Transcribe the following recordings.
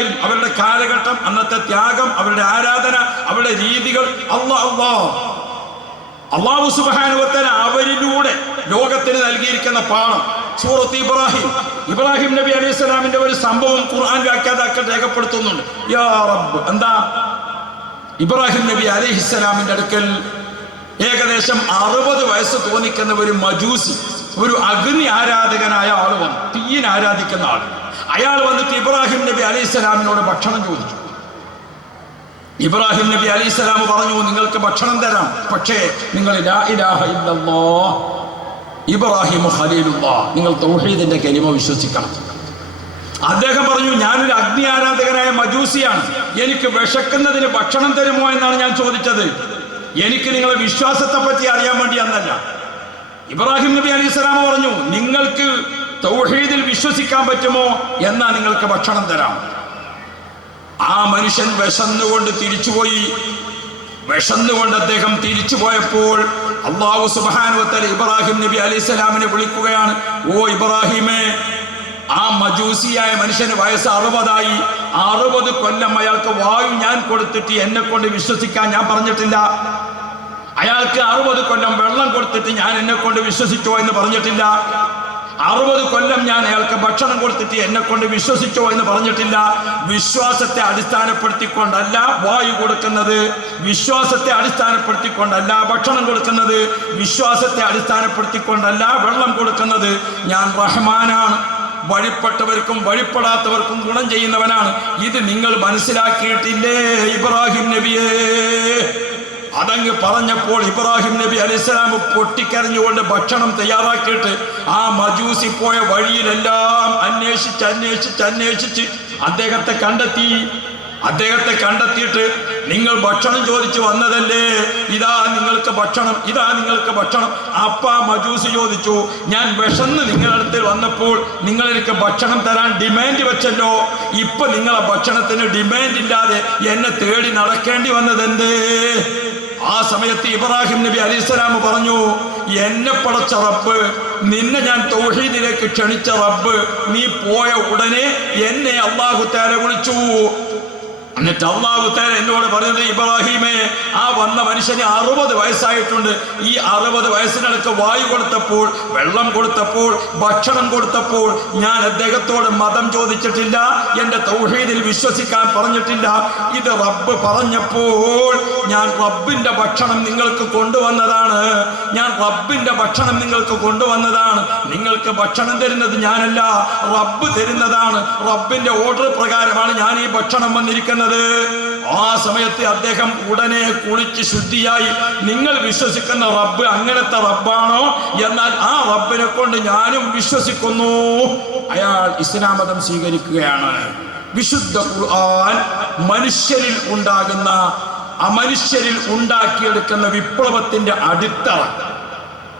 എങ്ങനെയായിരുന്നു അവരുടെ കാലഘട്ടം, അന്നത്തെ ത്യാഗം, അവരുടെ ആരാധന, അവരുടെ രീതികൾ. അല്ലാഹു സുബ്ഹാനഹു വ തആല അവരിലൂടെ ലോകത്തിന് നൽകിയിരിക്കുന്ന പാഠം. സൂറത്ത് ഇബ്രാഹിം നബി അലൈഹി സ്വലാമിന്റെ ഒരു സംഭവം ഖുർആൻ വ്യാഖ്യാതാക്കൾ രേഖപ്പെടുത്തുന്നുണ്ട്. യാ റബ്ബ്, എന്താ? ഇബ്രാഹിം നബി അലൈഹിസ്സലാമിന്റെ അടുക്കൽ ഏകദേശം 60 വയസ്സ് തോന്നിക്കുന്ന ഒരു മജൂസി, ഒരു അഗ്നി ആരാധകനായ ആള് വന്നു, തീയിനെ ആരാധിക്കുന്ന ആൾ. അയാൾ വന്നിട്ട് ഇബ്രാഹിം നബി അലൈഹിസ്സലാമിനോട് ഭക്ഷണം ചോദിച്ചു. ഇബ്രാഹിം നബി അലൈഹിസ്സലാം പറഞ്ഞു, നിങ്ങൾക്ക് ഭക്ഷണം തരാം, പക്ഷേ നിങ്ങൾ ലാ ഇലാഹ ഇല്ലല്ലാഹ് ഇബ്രാഹിം ഖലീലുല്ലാഹ്, നിങ്ങൾ തൗഹീദിന്റെ കലിമ വിശ്വസിക്കണം. അദ്ദേഹം പറഞ്ഞു, ഞാനൊരു അഗ്നി ആരാധകനായ മജൂസിയാണ്, എനിക്ക് വിശക്കുന്നതിന് ഭക്ഷണം തരുമോ എന്നാണ് ഞാൻ ചോദിച്ചത്. എനിക്ക് നിങ്ങളെ വിശ്വാസത്തെ പറ്റി അറിയാൻ വേണ്ടി എന്നല്ല. ഇബ്രാഹിം നബി അലൈഹി സ്വലാം പറഞ്ഞു, നിങ്ങൾക്ക് തൗഹീദിൽ വിശ്വസിക്കാൻ പറ്റുമോ എന്നാ നിങ്ങൾക്ക് ഭക്ഷണം തരാം. ആ മനുഷ്യൻ വിശന്നുകൊണ്ട് തിരിച്ചുപോയി. വിശന്നുകൊണ്ട് അദ്ദേഹം തിരിച്ചു പോയപ്പോൾ അല്ലാഹു സുബ്ഹാനഹു വ തആല ഇബ്രാഹിം നബി അലൈഹി സ്വലാമിനെ വിളിക്കുകയാണ്. ഓ ഇബ്രാഹിമേ, ആ മജൂസിയായ മനുഷ്യന് വയസ്സ് 60 60 കൊല്ലം അയാൾക്ക് വായു ഞാൻ കൊടുത്തിട്ട് എന്നെ കൊണ്ട് വിശ്വസിക്കാൻ ഞാൻ പറഞ്ഞിട്ടില്ല. അയാൾക്ക് 60 കൊല്ലം വെള്ളം കൊടുത്തിട്ട് ഞാൻ എന്നെ കൊണ്ട് വിശ്വസിച്ചോ എന്ന് പറഞ്ഞിട്ടില്ല. 60 കൊല്ലം ഞാൻ അയാൾക്ക് ഭക്ഷണം കൊടുത്തിട്ട് എന്നെ കൊണ്ട് വിശ്വസിച്ചോ എന്ന് പറഞ്ഞിട്ടില്ല. വിശ്വാസത്തെ അടിസ്ഥാനപ്പെടുത്തിക്കൊണ്ടല്ല വായു കൊടുക്കുന്നത്, വിശ്വാസത്തെ അടിസ്ഥാനപ്പെടുത്തിക്കൊണ്ടല്ല ഭക്ഷണം കൊടുക്കുന്നത്, വിശ്വാസത്തെ അടിസ്ഥാനപ്പെടുത്തിക്കൊണ്ടല്ല വെള്ളം കൊടുക്കുന്നത്. ഞാൻ റഹ്മാനാണ്, വഴിപ്പെട്ടവർക്കും വഴിപ്പെടാത്തവർക്കും ഗുണം ചെയ്യുന്നവനാണ്. ഇത് നിങ്ങൾ മനസ്സിലാക്കിയിട്ടില്ലേ ഇബ്രാഹിം നബിയേ? അതങ്ങ് പറഞ്ഞപ്പോൾ ഇബ്രാഹിം നബി അലൈഹിസ്സലാം പൊട്ടിക്കരഞ്ഞുകൊണ്ട് ഭക്ഷണം തയ്യാറാക്കിയിട്ട് ആ മജൂസി പോയ വഴിയിലെല്ലാം അന്വേഷിച്ച് അദ്ദേഹത്തെ കണ്ടെത്തിയിട്ട്, നിങ്ങൾ ഭക്ഷണം ചോദിച്ചു വന്നതല്ലേ, ഇതാ നിങ്ങൾക്ക് ഭക്ഷണം. അപ്പ മജൂസി ചോദിച്ചു, ഞാൻ വിശന്ന് നിങ്ങളുടെ അടുത്ത് വന്നപ്പോൾ നിങ്ങൾ എനിക്ക് ഭക്ഷണം തരാൻ ഡിമാൻഡ് വെച്ചല്ലോ, ഇപ്പൊ നിങ്ങളെ ഭക്ഷണത്തിന് ഡിമാൻഡ് ഇല്ലാതെ എന്നെ തേടി നടക്കേണ്ടി വന്നതെന്തേ? ആ സമയത്ത് ഇബ്രാഹിം നബി അലൈഹിസ്സലാം പറഞ്ഞു, എന്നെ പടച്ച റബ്ബ്, നിന്നെ ഞാൻ തൗഹീദിലേക്ക് ക്ഷണിച്ച റബ്ബ്, നീ പോയ ഉടനെ എന്നെ അല്ലാഹു തആല വിളിച്ചു. എന്നിട്ട് അല്ലാഹു തആല എന്നോട് പറഞ്ഞത്, ഇബ്രാഹിമേ, ആ വന്ന മനുഷ്യന് 60 വയസ്സായിട്ടുണ്ട്. ഈ 60 വയസ്സിനിടക്ക് വായു കൊടുത്തപ്പോൾ, വെള്ളം കൊടുത്തപ്പോൾ, ഭക്ഷണം കൊടുത്തപ്പോൾ ഞാൻ അദ്ദേഹത്തോട് മതം ചോദിച്ചിട്ടില്ല, എന്റെ തൗഹീദിൽ വിശ്വസിക്കാൻ പറഞ്ഞിട്ടില്ല. ഇത് റബ്ബ് പറഞ്ഞപ്പോൾ ഞാൻ റബ്ബിന്റെ ഭക്ഷണം നിങ്ങൾക്ക് കൊണ്ടുവന്നതാണ്. നിങ്ങൾക്ക് ഭക്ഷണം തരുന്നത് ഞാനല്ല, റബ്ബ് തരുന്നതാണ്. റബ്ബിന്റെ ഓർഡർ പ്രകാരമാണ് ഞാൻ ഈ ഭക്ഷണം വന്നിരിക്കുന്നത്. ആ സമയത്ത് അദ്ദേഹം ഉടനെ കുളിച്ച് ശുദ്ധിയായി. നിങ്ങൾ വിശ്വസിക്കുന്ന റബ്ബ് അങ്ങനത്തെ റബ്ബാണോ? എന്നാൽ ആ റബ്ബിനെ കൊണ്ട് ഞാനും വിശ്വസിക്കുന്നു. അയാൾ ഇസ്ലാം മതം സ്വീകരിക്കുകയാണ്. വിശുദ്ധ ഖുർആൻ മനുഷ്യരിൽ ഉണ്ടാക്കിയെടുക്കുന്ന വിപ്ലവത്തിന്റെ അടിത്തറ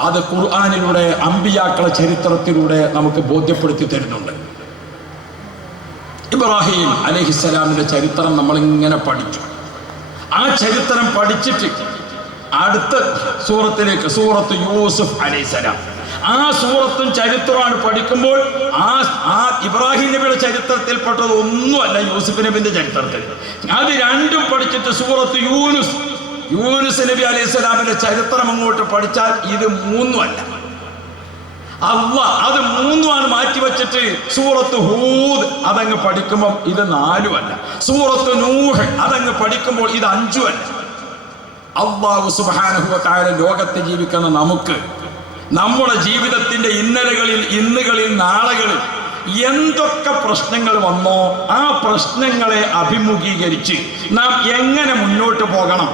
അത് ഖുർആനിലൂടെ, അമ്പിയാക്കളെ ചരിത്രത്തിലൂടെ നമുക്ക് ബോധ്യപ്പെടുത്തി തരുന്നുണ്ട്. ഇബ്രാഹിം അലൈഹിസ്സലാമിന്റെ ചരിത്രം നമ്മളിങ്ങനെ പഠിച്ചു. ആ ചരിത്രം പഠിച്ചിട്ട് അടുത്ത സൂറത്തിലേക്ക്, സൂറത്ത് യൂസുഫ് അലൈഹിസ്സലാം, ആ സൂറത്തും ചരിത്രമാണ് പഠിക്കുമ്പോൾ ആ ഇബ്രാഹിം നബിയുടെ ചരിത്രത്തിൽപ്പെട്ടത് ഒന്നുമല്ല യൂസുഫ് നബിന്റെ ചരിത്രത്തിൽ. അത് രണ്ടും പഠിച്ചിട്ട് സൂറത്ത് യൂനുസ് നബി അലൈഹിസ്സലാമിന്റെ ചരിത്രം അങ്ങോട്ട് പഠിച്ചാൽ ഇത് മൂന്നുമല്ല. അത് മൂന്നുമാണ് മാറ്റിവെച്ചിട്ട് സൂറത്ത് ഹൂദ് അതങ്ങ് പഠിക്കുമ്പോൾ ഇത് 4 അല്ല. സൂറത്ത് നൂഹ് അതങ്ങ് പഠിക്കുമ്പോൾ ഇത് 5 അല്ല. അല്ലാഹു സുബ്ഹാനഹു വ തആല ലോകത്ത് ജീവിക്കുന്ന നമുക്ക് നമ്മുടെ ജീവിതത്തിന്റെ ഇന്നുകളിൽ നാളുകളിൽ എന്തൊക്കെ പ്രശ്നങ്ങൾ വന്നോ ആ പ്രശ്നങ്ങളെ അഭിമുഖീകരിച്ച് നാം എങ്ങനെ മുന്നോട്ട് പോകണം?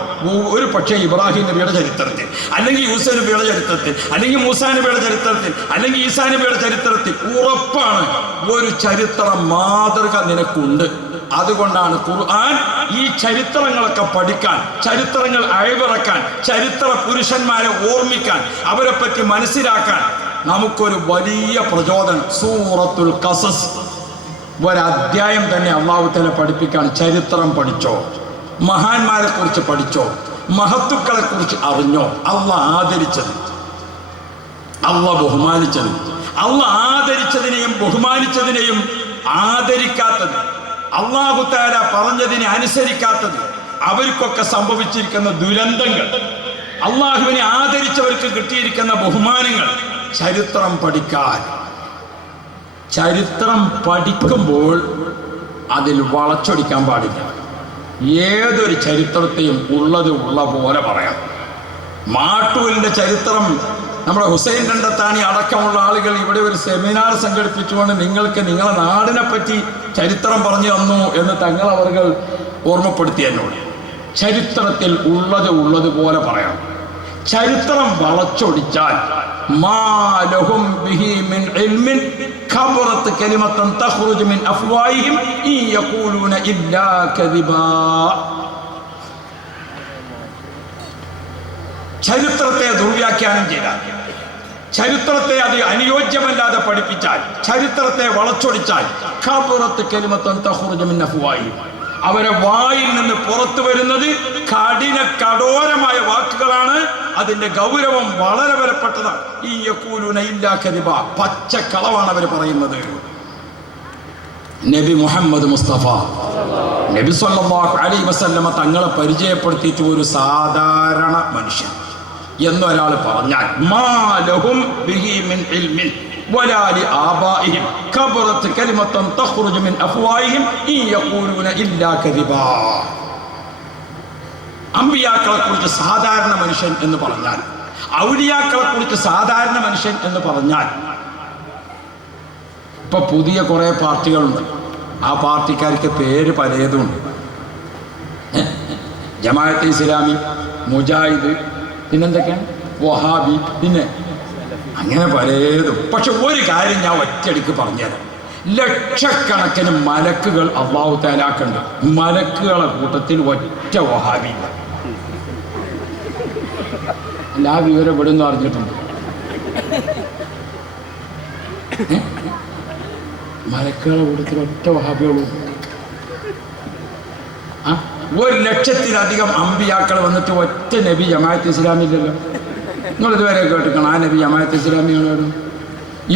ഒരു പക്ഷേ ഇബ്രാഹിം നബിയുടെ ചരിത്രത്തിൽ, അല്ലെങ്കിൽ യൂസുഫ് നബിയുടെ ചരിത്രത്തിൽ, അല്ലെങ്കിൽ മൂസാ നബിയുടെ ചരിത്രത്തിൽ, അല്ലെങ്കിൽ ഈസാ നബിയുടെ ചരിത്രത്തിൽ ഉറപ്പാണ് ഒരു ചരിത്ര മാതൃക നിനക്കുണ്ട്. അതുകൊണ്ടാണ് ഖുർആൻ ഈ ചരിത്രങ്ങളൊക്കെ പഠിക്കാൻ, ചരിത്രങ്ങൾ അയവിറക്കാൻ, ചരിത്ര പുരുഷന്മാരെ ഓർമ്മിക്കാൻ, അവരെ പറ്റി മനസ്സിലാക്കാൻ നമുക്കൊരു വലിയ പ്രചോദനം. സൂറത്തുൽ ഖസസ് ഒരധ്യായം തന്നെ അല്ലാഹു തആല പഠിപ്പിക്കാൻ. ചരിത്രം പഠിച്ചോ, മഹാന്മാരെ കുറിച്ച് പഠിച്ചോ, മഹത്തുക്കളെ കുറിച്ച് അറിഞ്ഞോ. അല്ലാഹ് ആദരിച്ചത്, അല്ലാഹ് ബഹുമാനിച്ചത്, അല്ലാഹ് ആദരിച്ചതിനെയും ബഹുമാനിച്ചതിനെയും ആദരിക്കാത്തത്, അല്ലാഹു തആല പറഞ്ഞതിനെ അനുസരിക്കാത്തത്, അവർക്കൊക്കെ സംഭവിച്ചിരിക്കുന്ന ദുരന്തങ്ങൾ, അള്ളാഹുവിനെ ആദരിച്ചവർക്ക് കിട്ടിയിരിക്കുന്ന ബഹുമാനങ്ങൾ, ചരിത്രം പഠിക്കാൻ. ചരിത്രം പഠിക്കുമ്പോൾ അതിൽ വളച്ചൊടിക്കാൻ പാടില്ല. ഏതൊരു ചരിത്രത്തെയും ഉള്ളത് ഉള്ള പോലെ പറയാം. മാട്ടൂരിൻ്റെ ചരിത്രം നമ്മുടെ ഹുസൈൻ രണ്ടത്താണി അടക്കമുള്ള ആളുകൾ ഇവിടെ ഒരു സെമിനാർ സംഘടിപ്പിച്ചുകൊണ്ട് നിങ്ങൾക്ക് നിങ്ങളെ നാടിനെ പറ്റി ചരിത്രം പറഞ്ഞു തന്നു എന്ന് തങ്ങൾ അവർ ഓർമ്മപ്പെടുത്തി എന്നോട്. ചരിത്രത്തിൽ ഉള്ളത് പോലെ പറയാം. ചരിത്രം വളച്ചൊടിച്ചാൽ മാലഹും ബിഹി മിൻ ഇൽമിൻ ഖബറത് കലിമതൻ തഖ്റുജു മിൻ അഫ്വാഹിഹിം ഇൻ യഖൂലൂന ഇല്ലാ കദിബാ. ചരിത്രത്തെ ദുർവ്യാഖ്യാനം ചെയ്താൽ, ചരിത്രത്തെ അത് അനുയോജ്യമല്ലാതെ പഠിപ്പിച്ചാൽ, ചരിത്രത്തെ വളച്ചൊടിച്ചാൽ ഖബറത് കലിമതൻ തഖ്റുജു മിൻ അഫ്വാഹിഹിം, അവരെ വായിൽ നിന്ന് പുറത്തു വരുന്നത് കഠോരമായ വാക്കുകളാണ്. അതിന്റെ ഗൗരവം വളരെ വിലപ്പെട്ടതാണ്. ഈ യഖൂലൂന ഇല്ലാ കദിബ, പച്ച കളവാണ് അവർ പറയുന്നത്. നബി മുഹമ്മദ് മുസ്തഫ നബി സല്ലല്ലാഹു അലൈഹി വസല്ലമ തങ്ങളെ പരിചയപ്പെടുത്തിയിട്ട് ഒരു സാധാരണ മനുഷ്യൻ എന്നൊരാൾ പറഞ്ഞാൽ മാലഹും ബിഹി മിൻ ഇൽമിൻ വലാ ലിആബാഇഹിം കബറത് കലിമതൻ തഖ്റുജു മിൻ അഫ്വാഹിഹിം ഇൻ യഖൂലൂന ഇല്ലാ കദിബാ. അമ്പിയാക്കളെ കുറിച്ച് സാധാരണ മനുഷ്യൻ എന്ന് പറഞ്ഞാൽ, ഔലിയാക്കളെ കുറിച്ച് സാധാരണ മനുഷ്യൻ എന്ന് പറഞ്ഞാൽ, ഇപ്പൊ പുതിയ കുറെ പാർട്ടികളുണ്ട്. ആ പാർട്ടിക്കാർക്ക് പേര് പലതുണ്ട്. ജമാഅത്തെ ഇസ്ലാമി, മുജാഹിദ്, പിന്നെന്തൊക്കെയാണ് വഹാബി, പിന്നെ അങ്ങനെ പലതും. പക്ഷെ ഒരു കാര്യം ഞാൻ ഒറ്റയടിക്ക് പറഞ്ഞുതരാം. ലക്ഷക്കണക്കിന് മലക്കുകൾ അല്ലാഹു തആലാക്കുണ്ട്. മലക്കുകളെ കൂട്ടത്തിൽ ഒറ്റ വഹാബിയില്ല. എല്ലാ വിവരം ഇവിടെ നിന്ന് അറിഞ്ഞിട്ടുണ്ട്. മലക്കുകളെ കൂട്ടത്തിൽ ഒറ്റ വഹാബിയുള്ളൂ. 1,00,000-ലധികം അമ്പിയാക്കൾ വന്നിട്ട് ഒറ്റ നബി ജമാഅത്ത് ഇസ്ലാമില്ലല്ലോ. നിങ്ങളിതുവരെ കേട്ടിക്കണം ആ നബി ജമാഅത്ത് ഇസ്ലാമിയാണ്.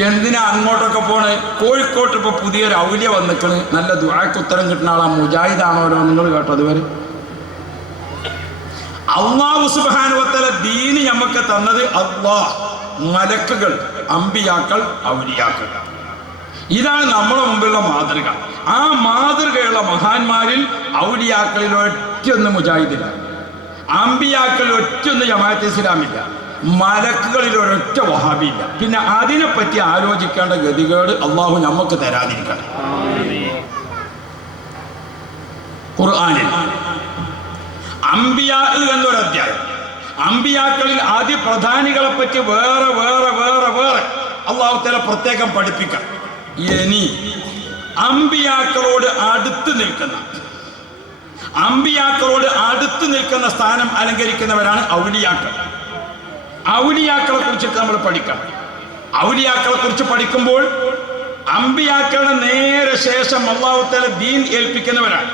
എന്തിനാ അങ്ങോട്ടൊക്കെ പോണേ? കോഴിക്കോട്ട് ഇപ്പൊ പുതിയൊരു ഔലിയ വന്നിക്കണ്, നല്ല ദുആക്ക് ഉത്തരം കിട്ടുന്ന ആളാ, മുജാഹിദാണോരോ. നിങ്ങൾ കേട്ടോ അതുവരെ? അല്ലാഹു സുബ്ഹാനഹു വ തആല ദീന് നമുക്ക് തന്നത് അല്ലാഹ്, മലക്കുകൾ, അമ്പിയാക്കൾ, ഔലിയാക്കൾ. ഇതാണ് നമ്മുടെ മുമ്പിലുള്ള മാതൃക. ആ മാതൃകയുള്ള മഹാന്മാരിൽ ഔലിയാക്കളിൽ ഒറ്റൊന്ന് മുജാഹിദില്ല, അമ്പിയാക്കളിൽ ഒറ്റൊന്ന് ജമാഅത്തെ ഇസ്ലാമില്ല, മലക്കുകളിൽ ഒരൊറ്റ വഹാബിയില്ല. പിന്നെ അതിനെപ്പറ്റി ആലോചിക്കേണ്ട ഗതികേട് അള്ളാഹു നമുക്ക് തരാതിരിക്കണം. ഖുർആനിൽ അംബിയാ എന്നൊരധ്യായം, അംബിയാക്കളിൽ ആദ്യ പ്രധാനികളെ പറ്റി വേറെ വേറെ വേറെ വേറെ അള്ളാഹു തആല പ്രത്യേകം പഠിപ്പിക്കാം. ഇനി അംബിയാക്കളോട് അടുത്ത് നിൽക്കുന്ന സ്ഥാനം അലങ്കരിക്കുന്നവരാണ് ഔലിയാക്കൾ. ഔലിയാക്കളെ കുറിച്ചിട്ട് നമ്മൾ പഠിക്കണം. ഔലിയാക്കളെ കുറിച്ച് പഠിക്കുമ്പോൾ അമ്പിയാക്കളുടെ നേരെ ശേഷം അല്ലാഹു തആല ദീൻ ഏൽപ്പിക്കുന്നവരാണ്.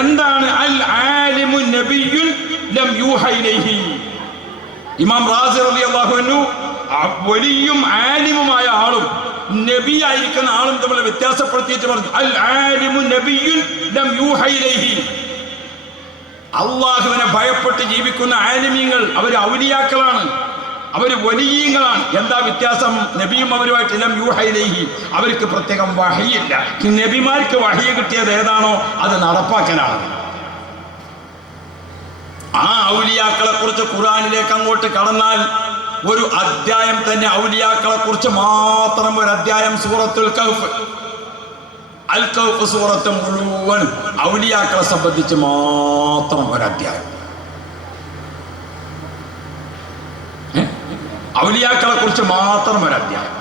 എന്താണ് അൽ ആലിമു നബിയ്യുൻ ലം യൂഹ ഇലൈഹി? ഇമാം റാസി റളിയല്ലാഹു അൻഹു വലിയും ആലിമുമായ ആളും നബിയായിരിക്കുന്ന ആളും തമ്മിൽ വ്യത്യാസപ്പെടുത്തിയിട്ട് പറഞ്ഞു അൽ ആലിമു നബിയ്യുൻ ലം യൂഹ ഇലൈഹി. അള്ളാഹുവിനെ ഭയപ്പെട്ട് ജീവിക്കുന്ന ആലിമീങ്ങൾ അവർ ഔലിയാക്കളാണ്, അവർ വലിയീങ്ങളാണ്. എന്താ വ്യത്യാസം? നബിയും അവരുമായിട്ട് ലം യൂഹ ഇലൈഹി, അവർക്ക് പ്രത്യേകം വഹയില്ല. നബിമാർക്ക് വഹയ കിട്ടിയത് ഏതാണോ അത് നടപ്പാക്കലാണ്. ആ ഔലിയാക്കളെ കുറിച്ച് ഖുർആനിലേക്ക് അങ്ങോട്ട് കടന്നാൽ ഒരു അധ്യായം തന്നെ ഔലിയാക്കളെ കുറിച്ച് മാത്രം ഒരു അധ്യായം. സൂറത്തുൽ കഹ്ഫ്, അൽ കഹ്ഫ് സൂറത്ത് മുഴുവൻ ഔലിയാക്കളെ സംബന്ധിച്ച് മാത്രം ഒരധ്യായം. ഔലിയാക്കളെ കുറിച്ച് മാത്രം ഒരധ്യായം.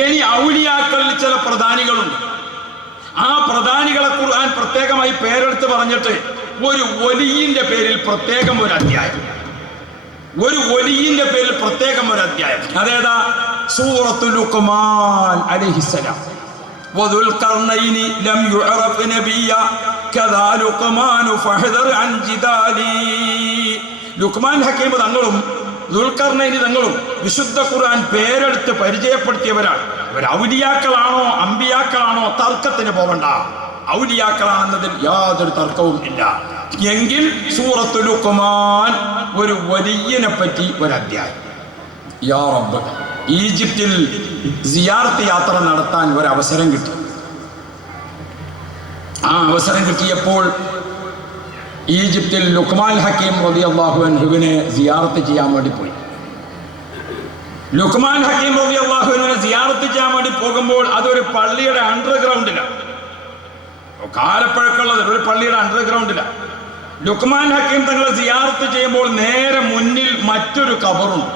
ഇനി ഔലിയാക്കളിൽ ചില പ്രധാനികളുണ്ട്. ആ പ്രധാനികളെ ഖുർആൻ പ്രത്യേകമായി പേരെടുത്ത് പറഞ്ഞിട്ട് ഒരു വലിയിന്റെ പേരിൽ പ്രത്യേകം ഒരു അധ്യായം, ഒരു വലിയിന്റെ പേരിൽ പ്രത്യേകം ഒരു അധ്യായം. അതേതാ? സൂറത്തുൽ ലുഖ്മാൻ അലൈഹിസ്സലാം. വദുൽഖർനൈനി ലം യുഅറഫ് നബിയ കദാ ലുഖ്മാനു ഫഹദർ അൻ ജിദാലി. ലുഖ്മാൻ ഹക്കീം തങ്ങളും ദുൽഖർനൈനി തങ്ങളും വിശുദ്ധ ഖുർആൻ പേരെടുത്ത് പരിചയപ്പെടുത്തിയവരാണ്. ഇവർ ഔലിയാക്കളാണോ അമ്പിയാക്കളാണോ തർക്കത്തിന് പോകണ്ട. ഔലിയാക്കളാണെന്നതിൽ യാതൊരു തർക്കവും ഇല്ല. എങ്കിൽ സൂറത്തുൽ ലുഖ്മാൻ ഒരു വലിയനെ പറ്റി ഒരു അധ്യായം. യാ റബ്ബ്, ഈജിപ്തിൽ സിയാറത്ത് യാത്ര നടത്താൻ ഒരവസരം കിട്ടി. ആ അവസരം കിട്ടിയപ്പോൾ ഈജിപ്തിൽ ലുഖ്മാൻ ഹക്കീം റളിയല്ലാഹു അൻഹുവിനെ സിയാറത്ത് ചെയ്യാൻ വേണ്ടി പോയി. ലുഖ്മാൻ ഹക്കീം റളിയല്ലാഹു അൻഹുവിനെ സിയാറത്ത് ചെയ്യാൻ വേണ്ടി പോകുമ്പോൾ അതൊരു പള്ളിയുടെ അണ്ടർഗ്രൗണ്ടിലാണ്, കാലപ്പഴക്കമുള്ളത് ഒരു പള്ളിയുടെ അണ്ടർഗ്രൗണ്ടിലാണ്. ലുഖ്മാൻ ഹക്കീം തങ്ങളെ സിയാറത്ത് ചെയ്യുമ്പോൾ നേരെ മുന്നിൽ മറ്റൊരു ഖബറുണ്ട്.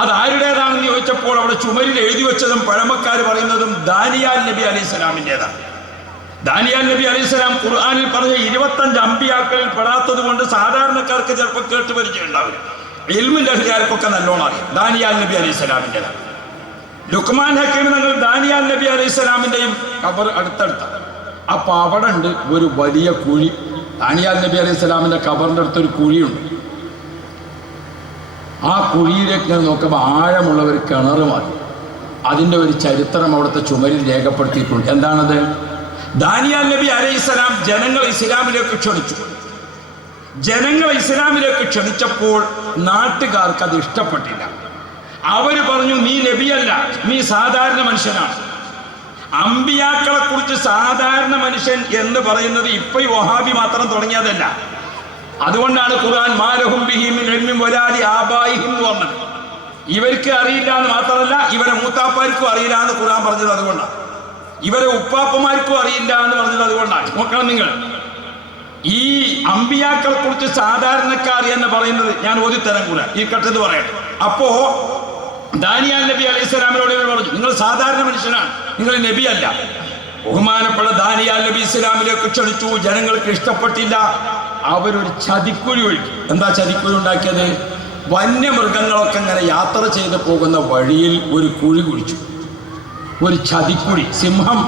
അത് ആരുടേതാണെന്ന് ചോദിച്ചപ്പോൾ അവിടെ ചുമരിൽ എഴുതി വെച്ചതും പഴമക്കാർ പറയുന്നതും ദാനിയാൽ നബി അലൈഹി സ്വലാമിൻ്റെതാണ്. ദാനിയാൽ നബി അലൈഹി സ്വലാം ഖുർആനിൽ പറഞ്ഞ 25 അമ്പിയാക്കളിൽ പെടാത്തത് കൊണ്ട് സാധാരണക്കാർക്ക് ചിലപ്പോൾ കേട്ട് പരിചയം ഉണ്ടാവില്ല. ഇൽമിന്റെ അധികാരക്കൊക്കെ നല്ലോണം അറിയാം. ദാനിയാൽ നബി അലൈഹി സ്വലാമിൻ്റെതാണ്. ലുഖ്മാൻ ഹക്കീം തങ്ങൾ ദാനിയാൽ നബി അലൈഹി സ്വലാമിൻ്റെയും ഖബർ അടുത്തടുത്താണ്. അപ്പൊ അവിടെ ഉണ്ട് ഒരു വലിയ കുഴി. ദാനിയാൽ നബി അലൈഹി സ്വലാമിന്റെ ഖബറിന്റെ അടുത്തൊരു കുഴിയുണ്ട്. ആ കുഴിയിലേക്ക് നോക്കുമ്പോൾ ആഴമുള്ള ഒരു കിണറുമായി. അതിൻ്റെ ഒരു ചരിത്രം അവിടുത്തെ ചുമരിൽ രേഖപ്പെടുത്തിയിട്ടുണ്ട്. എന്താണത്? ദാനിയാൽ നബി അലൈഹിസ്സലാം ജനങ്ങളെ ഇസ്ലാമിലേക്ക് ക്ഷണിച്ചു. ജനങ്ങളെ ഇസ്ലാമിലേക്ക് ക്ഷണിച്ചപ്പോൾ നാട്ടുകാർക്ക് അത് ഇഷ്ടപ്പെട്ടില്ല. അവര് പറഞ്ഞു, നീ നബിയല്ല, നീ സാധാരണ മനുഷ്യനാണ്. അമ്പിയാക്കളെ കുറിച്ച് സാധാരണ മനുഷ്യൻ എന്ന് പറയുന്നത് ഇപ്പൊ ഈ വഹാബി മാത്രം തുടങ്ങിയതല്ല. അതുകൊണ്ടാണ് ഖുർആൻ മാലഹും ബിഹി മിൻ ഇൽമിൻ വലാലി ആബായിഹിം എന്ന് പറഞ്ഞത്. ഇവർക്ക് അറിയില്ല എന്ന് മാത്രമല്ല, ഇവരെ മൂത്താപ്പാർക്കും അറിയില്ല എന്ന് ഖുർആൻ പറഞ്ഞത് അതുകൊണ്ടാണ്. ഇവരെ ഉപ്പാപ്പമാർക്കും അറിയില്ല എന്ന് പറഞ്ഞത് അതുകൊണ്ടാണ്. നോക്കണം നിങ്ങൾ, ഈ അമ്പിയാക്കളെ കുറിച്ച് സാധാരണക്കാർ എന്ന് പറയുന്നത് ഞാൻ ഓതിത്തരം കൂടെ ഈ കട്ടത് പറയട്ടെ. അപ്പോ ദാനിയാൽ നബി അലൈഹി സ്വലാമിനോട് ഇവർ പറഞ്ഞു, നിങ്ങൾ സാധാരണ മനുഷ്യനാണ്, നിങ്ങൾ നബിയല്ല. ബഹുമാനപ്പെട്ട ദാനിയാൽ നബി ഇസ്ലാമിലേക്ക് ക്ഷണിച്ചു. ജനങ്ങൾക്ക് ഇഷ്ടപ്പെട്ടില്ല. അവരൊരു ചതിക്കുഴി ഒഴുക്കി. എന്താ ചതിക്കുഴി ഉണ്ടാക്കിയത്? വന്യമൃഗങ്ങളൊക്കെ ഇങ്ങനെ യാത്ര ചെയ്ത് പോകുന്ന വഴിയിൽ ഒരു കുഴി കുഴിച്ചു. ഒരു ചതിക്കുഴി. സിംഹം,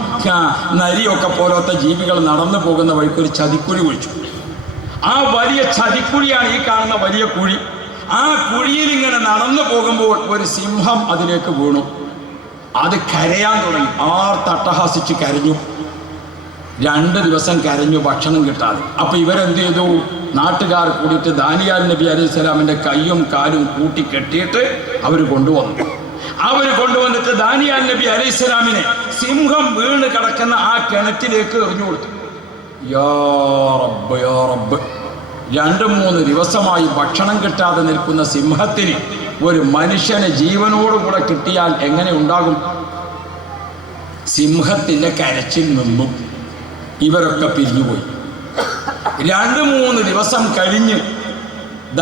നരിയൊക്കെ പോലത്തെ ജീവികൾ നടന്നു പോകുന്ന വഴിക്ക് ഒരു ചതിക്കുഴി കുഴിച്ചു. ആ വലിയ ചതിക്കുഴിയാണ് ഈ കാണുന്ന വലിയ കുഴി. ആ കുഴിയിൽ ഇങ്ങനെ നടന്നു പോകുമ്പോൾ ഒരു സിംഹം അതിലേക്ക് വീണു. അത് കരയാൻ തുടങ്ങി. തട്ടഹസിച്ച് കരഞ്ഞു. 2 ദിവസം കരഞ്ഞു, ഭക്ഷണം കിട്ടാതെ. അപ്പൊ ഇവരെന്ത് ചെയ്തു? നാട്ടുകാർ കൂടിയിട്ട് ദാനിയാൽ നബി അലൈഹി സ്വലാമിന്റെ കയ്യും കാലും കൂട്ടി കെട്ടിയിട്ട് അവർ കൊണ്ടുവന്നു. കൊണ്ടുവന്നിട്ട് ദാനിയാൽ നബി അലൈഹി സ്വലാമിനെ സിംഹം വീണ് കിടക്കുന്ന ആ കിണറ്റിലേക്ക് എറിഞ്ഞു കൊടുത്തു. യാ റബ്ബ്, യാ റബ്ബ്. 2-3 ദിവസമായി ഭക്ഷണം കിട്ടാതെ നിൽക്കുന്ന സിംഹത്തിന് ഒരു മനുഷ്യനെ ജീവനോടുകൂടെ കിട്ടിയാൽ എങ്ങനെ ഉണ്ടാകും? സിംഹത്തിന്റെ കരച്ചിൽ നിന്നും ഇവരൊക്കെ പിരിഞ്ഞുപോയി. 2-3 ദിവസം കഴിഞ്ഞ്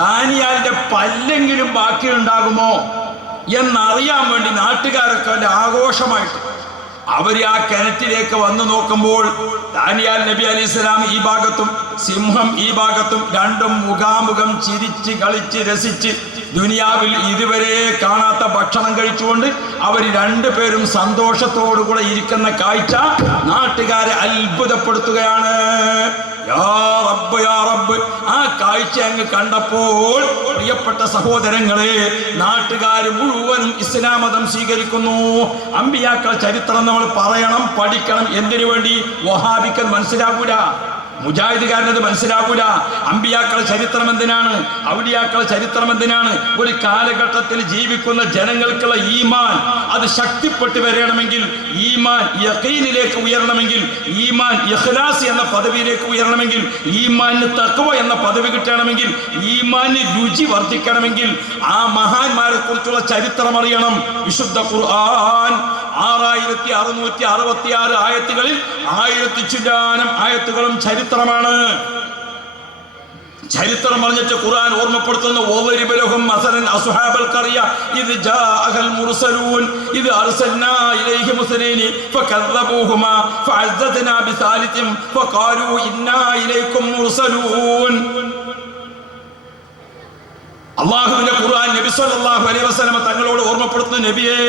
ദാനിയാലിന്റെ പല്ലെങ്കിലും ബാക്കിയുണ്ടാകുമോ എന്നറിയാൻ വേണ്ടി നാട്ടുകാരൊക്കെ ആഘോഷമായിട്ട് അവർ ആ കിണറ്റിലേക്ക് വന്നു നോക്കുമ്പോൾ ദാനിയാൽ നബി അലൈഹി സ്വലാം ഈ ഭാഗത്തും സിംഹം ഈ ഭാഗത്തും, രണ്ടും മുഖാമുഖം ചിരിച്ച് കളിച്ച് രസിച്ച് ദുനിയാവിൽ ഇതുവരെ കാണാത്ത ഭക്ഷണം കഴിച്ചുകൊണ്ട് അവർ 2 പേരും സന്തോഷത്തോടുകൂടെ ഇരിക്കുന്ന കാഴ്ച നാട്ടുകാരെ അത്ഭുതപ്പെടുത്തുകയാണ്. യാ റബ്ബ്, യാ റബ്ബ്. ആ കാഴ്ച അങ്ങ് കണ്ടപ്പോൾ പ്രിയപ്പെട്ട സഹോദരങ്ങളെ, നാട്ടുകാർ മുഴുവനും ഇസ്ലാം മതം സ്വീകരിക്കുന്നു. അമ്പിയാക്കളെ ചരിത്രം നമ്മൾ പറയണം, പഠിക്കണം. എന്തിനു വേണ്ടി? വഹാബിക്കൽ മനസ്സിലാകൂല, മുജാഹിദുകാരനത് മനസ്സിലാകൂല. അമ്പിയാക്കളെ ചരിത്രം എന്തിനാണ്? ഔലിയാക്കളെ ചരിത്രം എന്തിനാണ്? ഒരു കാലഘട്ടത്തിൽ ജീവിക്കുന്ന ജനങ്ങൾക്കുള്ള ഈമാൻ അത് ശക്തിപ്പെട്ട് വരണമെങ്കിൽ, ഈമാൻ യഖീനിലേക്ക് ഉയരണമെങ്കിൽ, ഈമാൻ ഇഖ്ലാസ് എന്ന പദവിയിലേക്ക് ഉയരണമെങ്കിൽ, ഈമാനിന് തഖ്വ എന്ന പദവി കിട്ടണമെങ്കിൽ, ഈമാനിന് രുചി വർദ്ധിക്കണമെങ്കിൽ ആ മഹാന്മാരെ കുറിച്ചുള്ള ചരിത്രം അറിയണം. വിശുദ്ധ ഖുർആൻ 6666 ആയത്തുകളിൽ 1000 ചില്ലാനം ആയത്തുകളും ചരിത്രമാണ്. ചരിത്രം പറഞ്ഞിട്ട് ഖുർആൻ ഓർമ്മപ്പെടുത്തുന്ന വദരിബ ലഹും മസലൻ അസ്ഹാബൽ ഖറിയ ഇദ് ജാഅഹൽ മുർസലൂൻ ഇദ് അർസൽനാ ഇലൈഹിം മുസ്ലിമീൻ ഫകذبوهما ഫഅസ്സദ്നാ ബിസാലിത്തിൻ ഫഖാലൂ ഇന്നാ ഇലൈക്കും മുർസലൂൻ. അല്ലാഹുവിന്റെ ഖുർആൻ നബി സല്ലല്ലാഹു അലൈഹി വസല്ലം തങ്ങളോട് ഓർമ്മപ്പെടുത്തുന്ന, നബിയെ,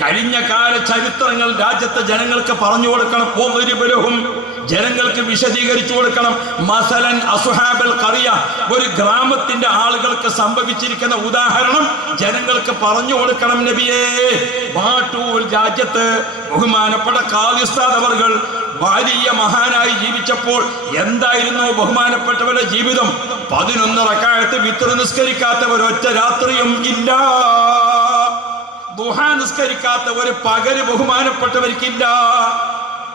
കഴിഞ്ഞ കാല ചരിത്രങ്ങൾ രാജ്യത്തെ ജനങ്ങൾക്ക് പറഞ്ഞു കൊടുക്കണം. വദരിബലഹും, ജനങ്ങൾക്ക് വിശദീകരിച്ചു കൊടുക്കണം. മസലൻ അസ്ഹാബൽ ഖറിയ, ഒരു ഗ്രാമത്തിന്റെ ആളുകൾക്ക് സംഭവിച്ചിരിക്കുന്ന ഉദാഹരണം ജനങ്ങൾക്ക് പറഞ്ഞു കൊടുക്കണം നബിയെ. മാട്ടൂൽ രാജ്യത്ത് ബഹുമാനപ്പെട്ട ഖാദി ഉസ്താദ് അവർകൾ വലിയ മഹാനായി ജീവിച്ചപ്പോൾ എന്തായിരുന്നു ബഹുമാനപ്പെട്ടവരുടെ ജീവിതം? 11 റക്അത്ത് വിത്ർ നിസ്കരിക്കാത്ത ഒരൊറ്റ രാത്രിയും ഇല്ല. ദുഹാ നിസ്കരിക്കാത്ത ഒരു പകല് ബഹുമാനപ്പെട്ടവർക്കില്ല.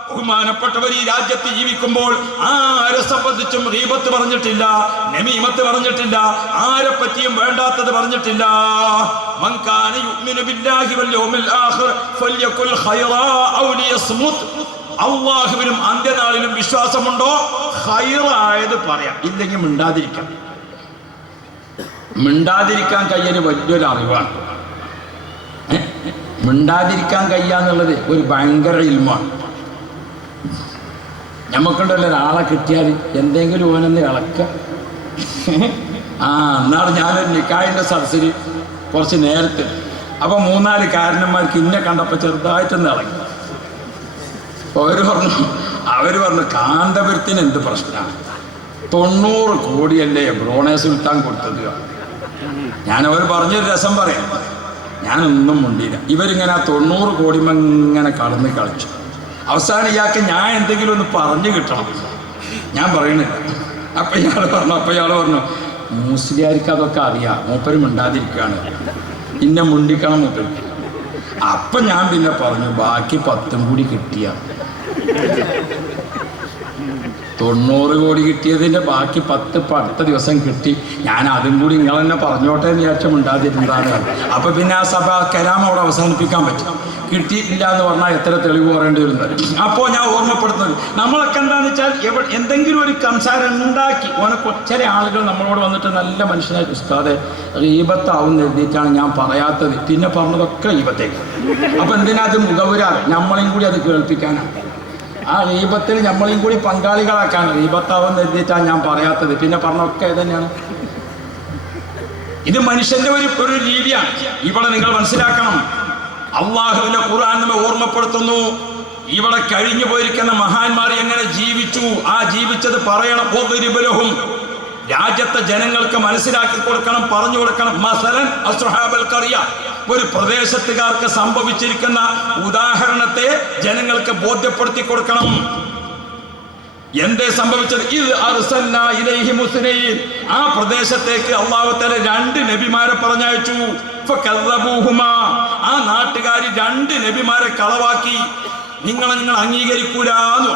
ബഹുമാനപ്പെട്ടവർ ഈ രാജ്യത്ത് ജീവിക്കുമ്പോൾ ആരെ സംബന്ധിച്ചും ഗീബത്ത് പറഞ്ഞിട്ടില്ല, നമീമത്ത് പറഞ്ഞിട്ടില്ല, ആരെ പറ്റിയും വേണ്ടാത്തത് പറഞ്ഞിട്ടില്ല. മൻ കാന യുഅ്മിനു ബില്ലാഹി വൽ യൗമിൽ ആഖിർ ഫൽയകുൽ ഖൈറാ ഔ ലിയസ്മുത്. അല്ലാഹുവിലും അന്ത്യനാളിലും വിശ്വാസമുണ്ടോ? ഖൈറായത് പറയാം, ഇല്ലെങ്കിൽ മിണ്ടാതിരിക്കാം. മിണ്ടാതിരിക്കാൻ കഴിയാൻ വലിയൊരു അറിവാണ്. മിണ്ടാതിരിക്കാൻ കഴിയാന്നുള്ളത് ഒരു ഭയങ്കര ഇൽമാണ്. നമുക്കുണ്ടല്ലോ ഒരാളെ കിട്ടിയാൽ എന്തെങ്കിലും ഓനെന്ന് ഇളക്കുക. എന്നാണ് ഞാനൊരു നിക്കാഹിൻ്റെ സദസ്സിൽ കുറച്ച് നേരത്തെ, അപ്പം 3-4 കാരണന്മാർക്ക് ഇന്നെ കണ്ടപ്പോൾ ചെറുതായിട്ടൊന്ന് ഇളക്കി. അവർ പറഞ്ഞു കാന്തപുരത്തിന് എന്ത് പ്രശ്നമാണ്, 90 കോടിയല്ലേ ബ്രോണേ സുൽത്താൻ കൊടുത്തത്. ഞാനവർ പറഞ്ഞൊരു രസം പറയാം, ഞാനൊന്നും മുണ്ടിയില്ല. ഇവരിങ്ങനെ 90 കോടിമ ഇങ്ങനെ കടന്ന് കളിച്ചു. അവസാനം ഇയാൾക്ക് ഞാൻ എന്തെങ്കിലും ഒന്ന് പറഞ്ഞു കിട്ടണം. ഞാൻ പറയണില്ല. അപ്പം ഇയാൾ പറഞ്ഞു മുസ്ലിയാർക്ക് അതൊക്കെ അറിയാം, മൂപ്പര് മിണ്ടാതിരിക്കുകയാണ്, ഇന്നെ മുണ്ടിക്കണം മൂപ്പര്. അപ്പം ഞാൻ പിന്നെ പറഞ്ഞു ബാക്കി 10 കൂടി കിട്ടിയ 90 കോടി കിട്ടിയതിൻ്റെ ബാക്കി 10 ഇപ്പം അടുത്ത ദിവസം കിട്ടി. ഞാൻ അതും കൂടി നിങ്ങൾ തന്നെ പറഞ്ഞോട്ടെ എന്ന് വിചാരിച്ചാൽ മിണ്ടാതിരുന്നതാണ്. അപ്പം പിന്നെ ആ സഭ കലാം അവിടെ അവസാനിപ്പിക്കാൻ പറ്റും. കിട്ടിയിട്ടില്ല എന്ന് പറഞ്ഞാൽ എത്ര തെളിവ് പറയേണ്ടി വരുന്നത്. അപ്പോൾ ഞാൻ ഓർമ്മപ്പെടുത്തുന്നത് നമ്മളൊക്കെ എന്താണെന്ന് വെച്ചാൽ എന്തെങ്കിലും ഒരു സംസാരം ഉണ്ടാക്കി ചില ആളുകൾ നമ്മളോട് വന്നിട്ട് നല്ല മനുഷ്യനായിട്ട് ഉസ്താദെ ഗീബത്താവുന്ന എഴുതിയിട്ടാണ് ഞാൻ പറയാത്തത്, പിന്നെ പറഞ്ഞതൊക്കെ ഗീബത്തേക്ക്. അപ്പം എന്തിനാ അത് മുഖവുരാണ്, നമ്മളെയും കൂടി അത് കേൾപ്പിക്കാനാണ്. ആ ഗീബത്തിൽ നമ്മളെയും കൂടി പങ്കാളികളാക്കാണ്. ഗീബത്താവുന്ന എഴുതിയിട്ടാണ് ഞാൻ പറയാത്തത്, പിന്നെ പറഞ്ഞതൊക്കെ തന്നെയാണ്. ഇത് മനുഷ്യന്റെ ഒരു രീതിയാണ്. ഇവിടെ നിങ്ങൾ മനസ്സിലാക്കണം, അള്ളാഹുവിന്റെ ഖുർആൻ നമ്മെ ഓർമ്മപ്പെടുത്തുന്നു. ഇവിടെ കഴിഞ്ഞു പോയിരിക്കുന്ന മഹാന്മാർ എങ്ങനെ ജീവിച്ചു, ആ ജീവിച്ചത് പറയണം. രാജ്യത്തെ ജനങ്ങൾക്ക് മനസ്സിലാക്കി കൊടുക്കണം, പറഞ്ഞു കൊടുക്കണം. മസലൻ അസ്ഹാബൽ ഖറിയ, ഒരു പ്രദേശത്തുകാർക്ക് സംഭവിച്ചിരിക്കുന്ന ഉദാഹരണത്തെ ജനങ്ങൾക്ക് ബോധ്യപ്പെടുത്തി കൊടുക്കണം. എന്തേ സംഭവിച്ചത്? ഇത് അർസൽനാ ഇലൈഹി മുസ്നൈൻ, ആ പ്രദേശത്തേക്ക് അല്ലാഹു തആല 2 നബിമാരെ പറഞ്ഞയച്ചു. ഫകദബൂഹുമാ, ആ നാട്ടുകാർ 2 നബിമാരെ കളവാക്കി. നിങ്ങൾ അംഗീകരിക്കൂലാന്ന്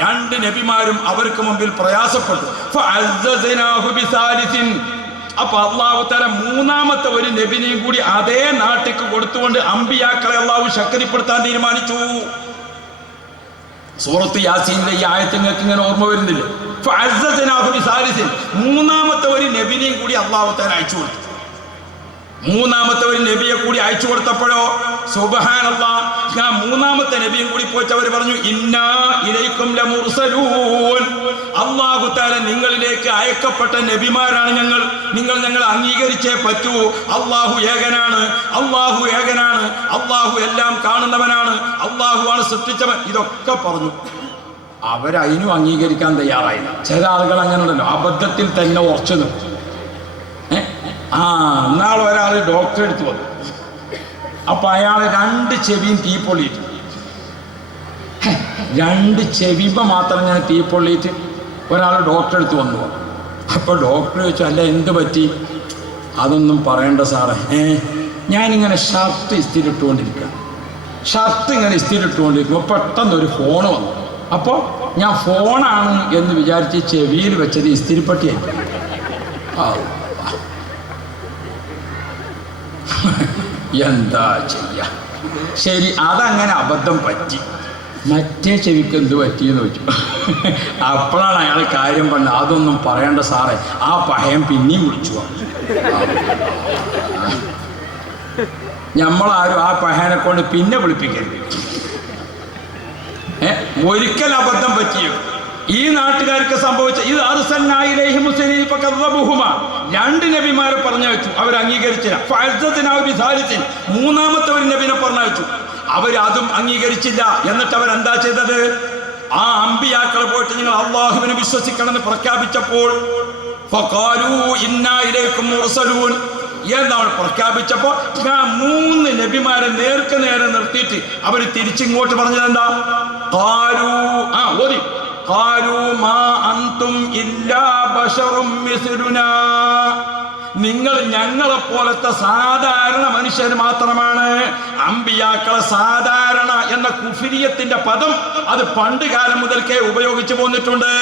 2 നബിമാരും അവർക്ക് മുമ്പിൽ പ്രയാസപ്പെട്ടു. ഫഅസ്സസ്നാഹു ബിസാലിസിൻ, അപ്പൊ അല്ലാഹു തആല 3-ാമത്തെ ഒരു നബിനെയും കൂടി അതേ നാട്ടിലേക്ക് കൊടുത്തുകൊണ്ട് അമ്പിയാക്കളെ അല്ലാഹു ശക്തിപ്പെടുത്താൻ തീരുമാനിച്ചു. സൂറത്ത് യാസീനിലെ ഈ ആയത്ത് നിങ്ങൾക്ക് ഇങ്ങനെ ഓർമ്മ വരുന്നില്ല? ഫഅസ്സസ്നാഹു ബിസാലിസിൻ, 3-ാമത്തെ ഒരു നബിനെയും കൂടി അല്ലാഹു തആല അയച്ചു കൊടുത്തു. 3-ാമത്തെ ഒരു നബിയെ കൂടി അയച്ചു കൊടുത്തപ്പോഴോ സുബ്ഹാനല്ലാഹ്, ആ 3-ാമത്തെ നബിയും കൂടി പോയിട്ട് അവർ പറഞ്ഞു ഇന്നാ ഇലൈക്കും ലമുർസലൂൻ, അല്ലാഹു തആല നിങ്ങളിലേക്ക് അയക്കപ്പെട്ട നബിമാരാണ് ഞങ്ങൾ, നിങ്ങൾ ഞങ്ങളെ അംഗീകരിച്ചേ പറ്റൂ. അല്ലാഹു ഏകനാണ്, അല്ലാഹു ഏകനാണ്, അല്ലാഹു എല്ലാം കാണുന്നവനാണ്, അല്ലാഹുവാണ് സൃഷ്ടിച്ചവൻ. ഇതൊക്കെ പറഞ്ഞു. അവരതിനും അംഗീകരിക്കാൻ തയ്യാറായില്ല. ചില ആളുകൾ അങ്ങനെ ഉണ്ടല്ലോ, അബദ്ധത്തിൽ തന്നെ ഉറച്ചു നിൽക്കും. നാളെ ഒരാൾ ഡോക്ടറെ അടുത്ത് വന്നു. അപ്പൊ അയാൾ 2 ചെവിയും തീ പൊള്ളിയിട്ട്, 2 ചെവിയുമ്പോൾ മാത്രം ഞാൻ തീ പൊള്ളിയിട്ട് ഒരാൾ ഡോക്ടറെ അടുത്ത് വന്നു. അപ്പോൾ ഡോക്ടർ ചോദിച്ചു അല്ല എന്ത് പറ്റി? അതൊന്നും പറയണ്ട സാറേ, ഞാനിങ്ങനെ ഷർട്ട് ഇസ്തിരിട്ടുകൊണ്ടിരിക്കുക, ഷർട്ട് ഇങ്ങനെ ഇസ്തിരിട്ടുകൊണ്ടിരിക്കുമ്പോൾ പെട്ടെന്നൊരു ഫോൺ വന്നു. അപ്പോൾ ഞാൻ ഫോണാണ് എന്ന് വിചാരിച്ച് ചെവിയിൽ വെച്ചത് ഇസ്തിരിപ്പട്ടിയായി. എന്താ ചെയ്യാ? ശരി, അതങ്ങനെ അബദ്ധം പറ്റി. മറ്റേ ചെവിക്ക് എന്ത് പറ്റിയെന്ന് ചോദിച്ചു. അപ്പോഴാണ് അയാൾ കാര്യം പറഞ്ഞത്, അതൊന്നും പറയണ്ട സാറേ, ആ പഹയം പിന്നെയും വിളിച്ചു. നമ്മളാരും ആ പഹയനെ കൊണ്ട് പിന്നെ വിളിപ്പിക്കരുത്. ഒരിക്കൽ അബദ്ധം പറ്റിയോ ഈ നാട്ടുകാർക്ക് സംഭവിച്ച ഇത് അർസൽനാ ഇലൈഹി മുസ്നൈൻ ഫകദബൂഹുമാ, 2 നബിമാരെ പറഞ്ഞയച്ചു, അവർ അംഗീകരിച്ചില്ല. ഫഅസ്സസ്നാഹു ബിസാലിസിൻ, 3-ാമത്തെ ഒരു നബിനെ പറഞ്ഞയച്ചു, അവർ അതും അംഗീകരിച്ചില്ല. എന്നിട്ട് അവരെന്താ ചെയ്തത്? ആ അമ്പിയാക്കൾ പോയിട്ട് നിങ്ങൾ അല്ലാഹുവിനെ വിശ്വസിക്കണമെന്ന് പ്രഖ്യാപിച്ചപ്പോൾ ഫഖാലൂ ഇന്നാ ഇലൈക്കും മുർസലൂൻ എന്നാണ് പ്രഖ്യാപിച്ചപ്പോൾ 3 നബിമാരെ നേർക്ക് നേരെ നിർത്തിയിട്ട് അവർ തിരിച്ചിങ്ങോട്ട് പറഞ്ഞത് എന്താ? ഖാലൂ ഓതി ഖാലൂ മാ അൻതും ഇല്ലാ ബശറും മിസ്ലുനാ, നിങ്ങൾ ഞങ്ങളെ പോലത്തെ സാധാരണ മനുഷ്യർ മാത്രമാണ്. അമ്പിയാക്കളെ സാധാരണ എന്ന കുഫിരിയത്തിന്റെ പദം അത് പണ്ട് കാലം മുതൽക്കേ ഉപയോഗിച്ചു പോന്നിട്ടുണ്ട്.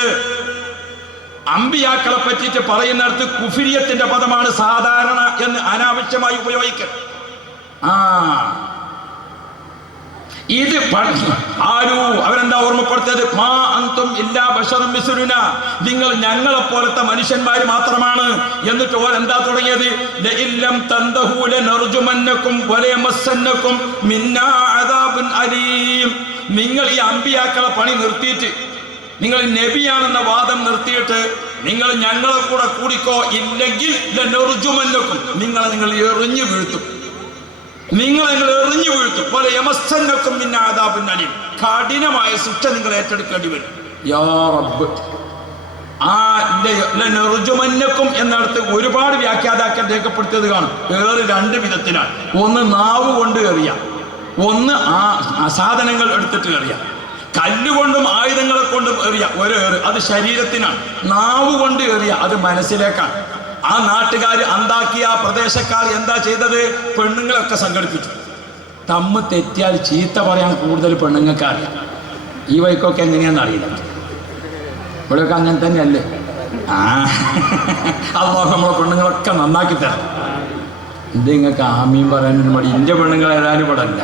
അമ്പിയാക്കളെ പറ്റിയിട്ട് പറയുന്നിടത്ത് കുഫിരിയത്തിന്റെ പദമാണ് സാധാരണ എന്ന് അനാവശ്യമായി ഉപയോഗിക്കുക. ഇത് അവരെന്താ ഓർമ്മപ്പെടുത്തിയത്? മാ അൻതും ഇല്ലാ ബശറും മിസ്ലുനാ, നിങ്ങൾ ഞങ്ങളെ പോലത്തെ മനുഷ്യന്മാര് മാത്രമാണ്. എന്നിട്ട് ഓരെന്താ തുടങ്ങിയത്? ലഇല്ലം തന്തഹൂ ലനർജുമന്നകും വലയമസ്സന്നകും മിന്നാ അദാബുൻ അലീം. നിങ്ങൾ ഈ അമ്പിയാക്കളെ പണി നിർത്തിയിട്ട്, നിങ്ങൾ നബിയാണെന്ന വാദം നിർത്തിയിട്ട് നിങ്ങൾ ഞങ്ങളെ കൂടെ കൂടിക്കോ, ഇല്ലെങ്കിൽ ലനർജുമന്നകും, നിങ്ങൾ എറിഞ്ഞു വീഴ്ത്തും, നിങ്ങൾ എറിഞ്ഞു വീഴ്ത്തും. പോലെ യമസ്സന്നക്കും മിന്ന അദാബുൻ അലീം, കഠിനമായ ശിക്ഷ നിങ്ങൾ ഏറ്റെടുക്കേണ്ടി വരും. യാ റബ്ബ്, നെറുജുമന്നക്കും എന്നിടത്ത് ഒരുപാട് വ്യാഖ്യാതാക്കൾ രേഖപ്പെടുത്തിയത് കാണും. ഏറ് രണ്ട് വിധത്തിലാണ്. ഒന്ന് നാവ് കൊണ്ട് എറിയാം, ഒന്ന് സാധനങ്ങൾ എടുത്തിട്ട് എറിയാം. കല്ലുകൊണ്ടും ആയുധങ്ങളെ കൊണ്ടും എറിയാം. ഒരു ഏറ് അത് ശരീരത്തിനാണ്. നാവ് കൊണ്ട് എറിയാം, അത് മനസ്സിലേക്കാണ്. ആ നാട്ടുകാർ അന്താക്കിയ ആ പ്രദേശക്കാർ എന്താ ചെയ്തത്? പെണ്ണുങ്ങളൊക്കെ സംഘടിപ്പിച്ചു. തമ്മ് തെറ്റിയാൽ ചീത്ത പറയാൻ കൂടുതൽ പെണ്ണുങ്ങൾക്ക് അറിയാം. ഈ വഴിക്കൊക്കെ എങ്ങനെയാണെന്ന് അറിയില്ല. ഇവിടെയൊക്കെ അങ്ങനെ തന്നെയല്ലേ? അല്ലാഹു നമ്മളെ പെണ്ണുങ്ങളൊക്കെ നന്നാക്കി തരാം. ഇത് നിങ്ങൾക്ക് ആമീൻ പറയാനൊരു മടി. എൻ്റെ പെണ്ണുങ്ങൾ ഏതായാലും ഇവിടെ അല്ല.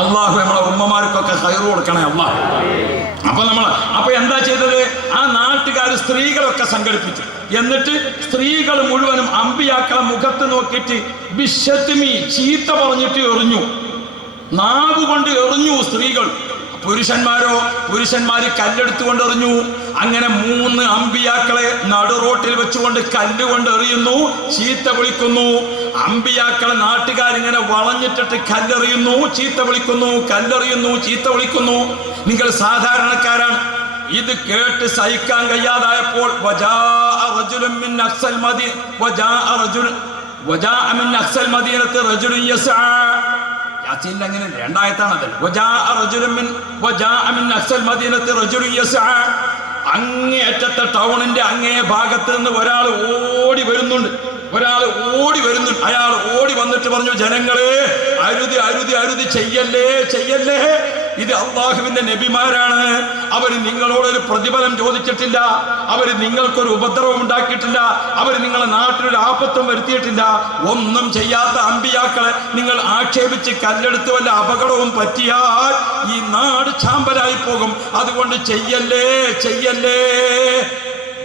അല്ലാഹു നമ്മളെ ഉമ്മമാർക്കൊക്കെ ഖൈറ് കൊടുക്കണേ അല്ലാഹു. അപ്പൊ എന്താ ചെയ്തത്? ആ നാട്ടുകാർ സ്ത്രീകളൊക്കെ സംഘടിപ്പിച്ചു. എന്നിട്ട് സ്ത്രീകൾ മുഴുവനും അമ്പിയാക്കളെ മുഖത്ത് നോക്കിയിട്ട് ബിശ്ശത്മി, ചീത്ത പറഞ്ഞിട്ട് എറിഞ്ഞു. നാവ് കൊണ്ട് എറിഞ്ഞു സ്ത്രീകൾ. പുരുഷന്മാര് കല്ലെടുത്തുകൊണ്ട് എറിഞ്ഞു. അങ്ങനെ 3 അമ്പിയാക്കളെ നടു റോട്ടിൽ വെച്ചുകൊണ്ട് കല്ലുകൊണ്ട് എറിയുന്നു, ചീത്ത വിളിക്കുന്നു. അമ്പിയാക്കളെ നാട്ടുകാരിങ്ങനെ വളഞ്ഞിട്ടിട്ട് കല്ലെറിയുന്നു, ചീത്ത വിളിക്കുന്നു, കല്ലെറിയുന്നു, ചീത്ത വിളിക്കുന്നു. നിങ്ങൾ സാധാരണക്കാരാണ്. ഇത് കേട്ട് സഹിക്കാൻ കഴിയാതായപ്പോൾ അങ്ങനെ രണ്ടായത്താണത്. അങ്ങേയറ്റത്തെ ടൗണിന്റെ അങ്ങേ ഭാഗത്ത് നിന്ന് ഒരാൾ ഓടി വരുന്നുണ്ട്. അയാൾ ഓടി വന്നിട്ട് പറഞ്ഞു, ജനങ്ങളെ അരുത് അരുത് അരുത്, ചെയ്യല്ലേ ചെയ്യല്ലേ, ഇത് അള്ളാഹുവിന്റെ നബിമാരാണ്. അവര് നിങ്ങളോടൊരു പ്രതിഫലം ചോദിച്ചിട്ടില്ല, അവര് നിങ്ങൾക്കൊരു ഉപദ്രവം ഉണ്ടാക്കിയിട്ടില്ല, അവര് നിങ്ങളെ നാട്ടിലൊരു ആപത്തും വരുത്തിയിട്ടില്ല. ഒന്നും ചെയ്യാത്ത അമ്പിയാക്കളെ നിങ്ങൾ ആക്ഷേപിച്ച് കല്ലെടുത്ത് വല്ല അപകടവും പറ്റിയാൽ ഈ നാട് ചാമ്പലായി പോകും. അതുകൊണ്ട് ചെയ്യല്ലേ ചെയ്യല്ലേ.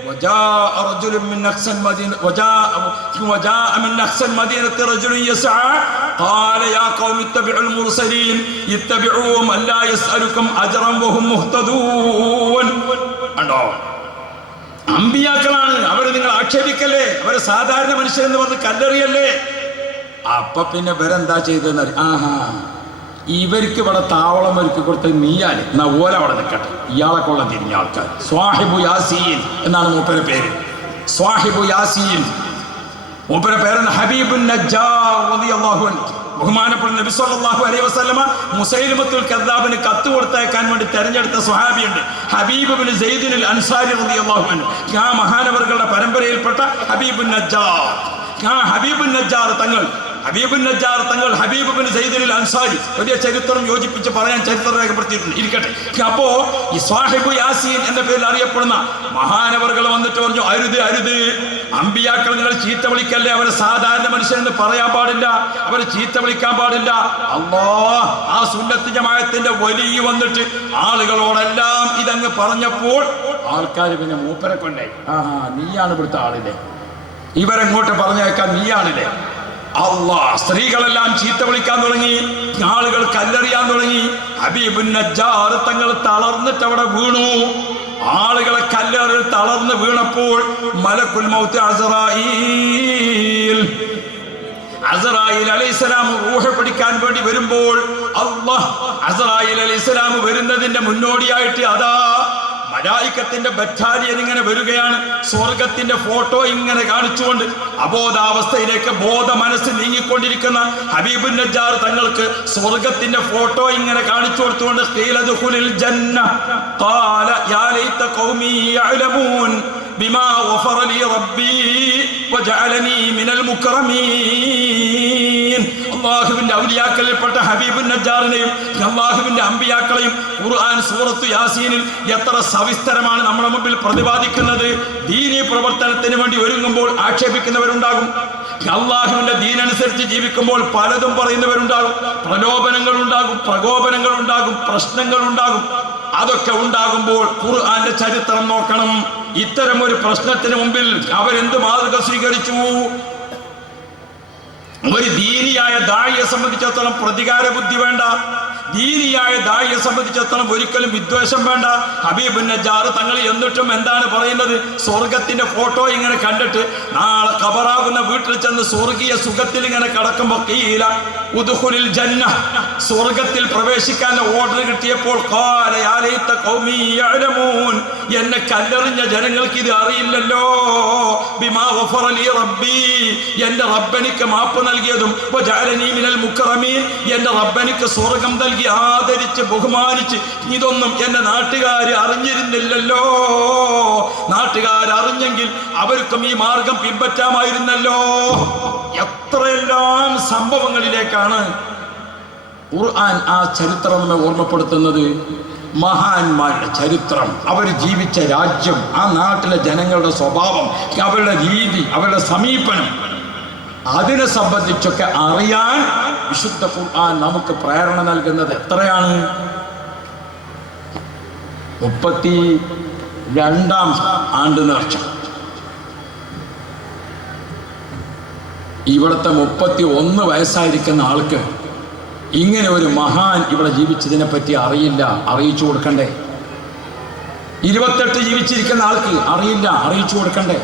وجاء رجل من أقصى المدينة رجل يسعى قال يا قوم اتبعوا المرسلين اتبعوهم ألا يسألكم أجرا وهم مهتدون. അമ്പിയാക്കളാണ്, അവരെ നിങ്ങൾ ആക്ഷേപിക്കല്ലേ, അവരെ സാധാരണ മനുഷ്യരെന്ന് പറഞ്ഞ് കല്ലെറിയല്ലേ. അപ്പൊ പിന്നെ ഇവരെന്താ ചെയ്തെന്ന് ഇവർക്ക് ഇവിടെ താവളം ഒരുക്കി കൊടുത്ത് നീയാല് എന്നാ ഓല അവിടെ നിൽക്കട്ടെ, ഇയാളെ കൊള്ള തിരിഞ്ഞ ആൾക്കാർ. സ്വാഹിബു യാസീൻ എന്നാണ് മൂപ്പരുടെ പേര്. സ്വാഹിബു യാസീൻ, മൂപ്പരുടെ പേരാണ് ഹബീബുൻ നജ്ജാർ റളിയല്ലാഹു അൻഹു. ബഹുമാനപ്പെട്ട നബി സല്ലല്ലാഹു അലൈഹി വസല്ലമ മുസൈലിമത്തുൽ കദ്ദാബിന് കത്ത് കൊടുത്തയക്കാൻ വേണ്ടി തെരഞ്ഞെടുത്ത സ്വഹാബിയുണ്ട്, ഹബീബ് ഇബ്നു സയ്യിദ് അൽ അൻസാരി റളിയല്ലാഹു അൻഹു. ആ മഹാനവറുകളുടെ പരമ്പരയിൽപ്പെട്ട ഹബീബുൻ നജ്ജാർ. ഹബീബുൻ നജ്ജാർ തങ്ങൾ ഹബീബ് ഇബ്നു സയ്യിദ് അൽ അൻസാരി വലിയ ചരിത്രം യോജിപ്പിച്ച് പറയാൻ ചരിത്രം രേഖപ്പെടുത്തിയിട്ടുണ്ട്. ഇരിക്കട്ടെ. അപ്പോ ഈ സ്വാഹിബു യാസീൻ എന്ന പേരിൽ അറിയപ്പെടുന്ന മഹാനവറുകൾ വന്നിട്ട് പറഞ്ഞു, അരുത് അരുത്, അമ്പിയാക്കൾ നിങ്ങൾ ചീത്ത വിളിക്കല്ലേ, അവരെ സാധാരണ മനുഷ്യരെന്ന് പറയാൻ പാടില്ല, അവരെ ചീത്ത വിളിക്കാൻ പാടില്ല. അല്ലാഹ് ആ സുന്നത്ത് ജമാഅത്തിന്റെ വലിയ വന്നിട്ട് ആളുകളോടെല്ലാം ഇതങ്ങ് പറഞ്ഞപ്പോൾ ആൾക്കാർ പിന്നെ മൂപ്പരെ കൊണ്ടായി, നീയാണ് ഇവിടുത്തെ ആളില്ലേ, ഇവരെങ്ങോട്ട് പറഞ്ഞേക്കാൻ നീയാണില്ലേ. അല്ലാഹ് സ്ത്രീകളെല്ലാം ചീത്ത വിളിക്കാൻ തുടങ്ങി, ആളുകൾ കല്ലെറിയാൻ തുടങ്ങി. ഹബീബുൻ നജ്ജാർ തങ്ങൾ തളർന്നിട്ട് അവിടെ വീണു. ആളുകളെ കല്ലെറി തളർന്ന് വീണപ്പോൾ മലക്കുൽ മൗത്ത് അസ്റായീൽ അലൈഹിസ്സലാം റൂഹ് പിടിക്കാൻ വേണ്ടി വരുമ്പോൾ അസ്റായീൽ അലൈഹിസ്സലാം വരുന്നതിന്റെ മുന്നോടിയായിട്ട് അതാ മലായിക്കത്തിന്റെ ബറ്റാലിയൻ ഇങ്ങനെ വരികയാണ്. സ്വർഗത്തിന്റെ ഫോട്ടോ ഇങ്ങനെ കാണിച്ചുകൊണ്ട് അബോധാവസ്ഥയിലേക്ക് ബോധ മനസ്സ് നീങ്ങിക്കൊണ്ടിരിക്കുന്ന ഹബീബുൻ നജ്ജാർ തങ്ങൾക്ക് സ്വർഗത്തിന്റെ ഫോട്ടോ ഇങ്ങനെ കാണിച്ചു കൊടുത്തുകൊണ്ട് ഖീല ദുഖുലിൽ ജന്ന ഖാല യാ ലൈത ഖൗമി യഅലമൂൻ ബിമാ ഗഫറ ലി റബ്ബി വജഅലനി മിനൽ മുക്രമീൻ. അല്ലാഹുവിന്റെ ഔലിയാക്കളിൽപ്പെട്ട ഹബീബുൻ നജ്ജാറിനെയും അല്ലാഹുവിന്റെ അമ്പിയാക്കളെയും ഖുർആൻ സൂറത്ത് യാസീനിൽ എത്ര സവിസ്തരമാണ് നമ്മുടെ മുമ്പിൽ പ്രതിപാദിക്കുന്നത്. ദീനീ പ്രവർത്തനത്തിന് വേണ്ടി ഒരുങ്ങുമ്പോൾ ആക്ഷേപിക്കുന്നവരുണ്ടാകും. അള്ളാഹുവിന്റെ ദീനനുസരിച്ച് ജീവിക്കുമ്പോൾ പലതും പറയുന്നവരുണ്ടാകും. പ്രലോഭനങ്ങൾ ഉണ്ടാകും, പ്രകോപനങ്ങൾ ഉണ്ടാകും, പ്രശ്നങ്ങൾ ഉണ്ടാകും. അതൊക്കെ ഉണ്ടാകുമ്പോൾ ഖുർആന്റെ ചരിത്രം നോക്കണം. ഇത്തരം ഒരു പ്രശ്നത്തിന് മുമ്പിൽ അവരെന്ത് മാതൃക സ്വീകരിച്ചു? ഒരു ദീനിയായ ദാഇയെ സംബന്ധിച്ചിടത്തോളം പ്രതികാര ബുദ്ധി വേണ്ട. ദീനിയായ ദാഇയെ സംബന്ധിച്ചിടത്തോളം ഒരിക്കലും വിദ്വേഷം വേണ്ട. ഹബീബുൻ നജ്ജാർ തങ്ങൾ എന്നിട്ടും എന്താണ് പറയുന്നത്? സ്വർഗത്തിന്റെ ഫോട്ടോ ഇങ്ങനെ കണ്ടിട്ട് നാളെ ഖബറാകുന്ന വീട്ടിൽ ചെന്ന് സ്വർഗീയ സുഖത്തിൽ ഇങ്ങനെ കിടക്കുമ്പോൾ ഖീല ഉദ്ഖുലിൽ ജന്ന, സ്വർഗത്തിൽ പ്രവേശിക്കാൻ ഓർഡർ കിട്ടിയപ്പോൾ ഖാല യാ ലൈത ഖൗമി യഅലമൂൻ, എന്നെ കല്ലെറിഞ്ഞ ജനങ്ങൾക്ക് ഇത് അറിയില്ലല്ലോ. ബിമാ ഗഫറ ലി റബ്ബി, എന്റെ റബ്ബനിക്ക് മാപ്പ് നൽകിയതും വജഅലനി മിനൽ മുക്രമീൻ, എന്റെ റബ്ബനിക്ക് സ്വർഗം നൽകി ആദരിച്ച് ബഹുമാനിച്ച് ഇതൊന്നും എന്റെ നാട്ടുകാർ അറിഞ്ഞിരുന്നില്ലല്ലോ. നാട്ടുകാർ അറിഞ്ഞെങ്കിൽ അവർക്കും ഈ മാർഗം പിൻപറ്റാമായിരുന്നല്ലോ. എത്രയെല്ലാം സംഭവങ്ങളിലേക്കാണ് ഖുർആൻ ആ ചരിത്രം നമ്മെ ഓർമ്മപ്പെടുത്തുന്നത്. മഹാന്മാരുടെ ചരിത്രം, അവർ ജീവിച്ച രാജ്യം, ആ നാട്ടിലെ ജനങ്ങളുടെ സ്വഭാവം, അവരുടെ രീതി, അവരുടെ സമീപനം, അതിനെ സംബന്ധിച്ചൊക്കെ അറിയാൻ വിശുദ്ധ ഖുർആൻ നമുക്ക് പ്രേരണ നൽകുന്നത് എത്രയാണ്? 32ാം ആണ്ട് നേർച്ച. ഇവിടുത്തെ 31 വയസ്സായിരിക്കുന്ന ആൾക്ക് ഇങ്ങനെ ഒരു മഹാൻ ഇവിടെ ജീവിച്ചതിനെ പറ്റി അറിയില്ല, അറിയിച്ചു കൊടുക്കണ്ടേ? 28 ജീവിച്ചിരിക്കുന്ന ആൾക്ക് അറിയില്ല, അറിയിച്ചു കൊടുക്കണ്ടേ?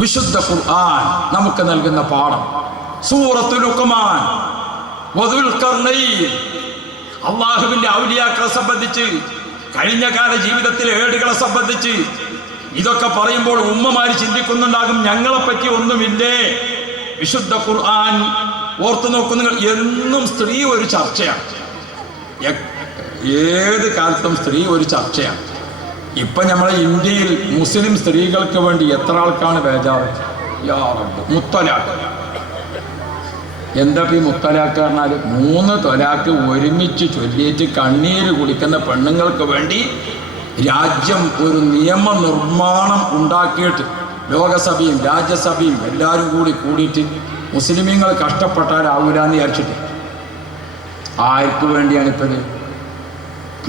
വിശുദ്ധ ഖുർആൻ നമുക്ക് നൽകുന്ന പാഠം സൂറത്തുൽ ലുഖ്മാൻ വദുൽ ഖർനൈൻ. അല്ലാഹുവിന്റെ ഔലിയാക്കളെ സംബന്ധിച്ച്, കഴിഞ്ഞ കാല ജീവിതത്തിലെ ഏടുകളെ സംബന്ധിച്ച് ഇതൊക്കെ പറയുമ്പോൾ ഉമ്മമാര് ചിന്തിക്കുന്നുണ്ടാകും, ഞങ്ങളെ പറ്റി ഒന്നുമില്ലേ? വിശുദ്ധ ഖുർആൻ ഓർത്തു നോക്കൂ നിങ്ങൾ. എന്നും സ്ത്രീ ഒരു ചർച്ചയാണ്, ഏത് കാലത്തും സ്ത്രീ ഒരു ചർച്ചയാണ്. ഇപ്പൊ നമ്മളെ ഇന്ത്യയിൽ മുസ്ലിം സ്ത്രീകൾക്ക് വേണ്ടി എത്ര ആൾക്കാണ് ബേജാറ്? യാ റബ്ബ്, മുത്തലാഖ്. എന്താ ഈ മുത്തലാഖ് പറഞ്ഞാൽ? 3 തൊലാഖ് ഒരുമിച്ച് ചൊല്ലിയിട്ട് കണ്ണീര് കുടിക്കുന്ന പെണ്ണുങ്ങൾക്ക് വേണ്ടി രാജ്യം ഒരു നിയമനിർമ്മാണം ഉണ്ടാക്കിയിട്ട് ലോകസഭയും രാജ്യസഭയും എല്ലാവരും കൂടിയിട്ട് മുസ്ലിമീങ്ങൾ കഷ്ടപ്പെട്ടാലാവൂലെന്ന് വിചാരിച്ചിട്ട് ആർക്ക് വേണ്ടിയാണിപ്പോൾ?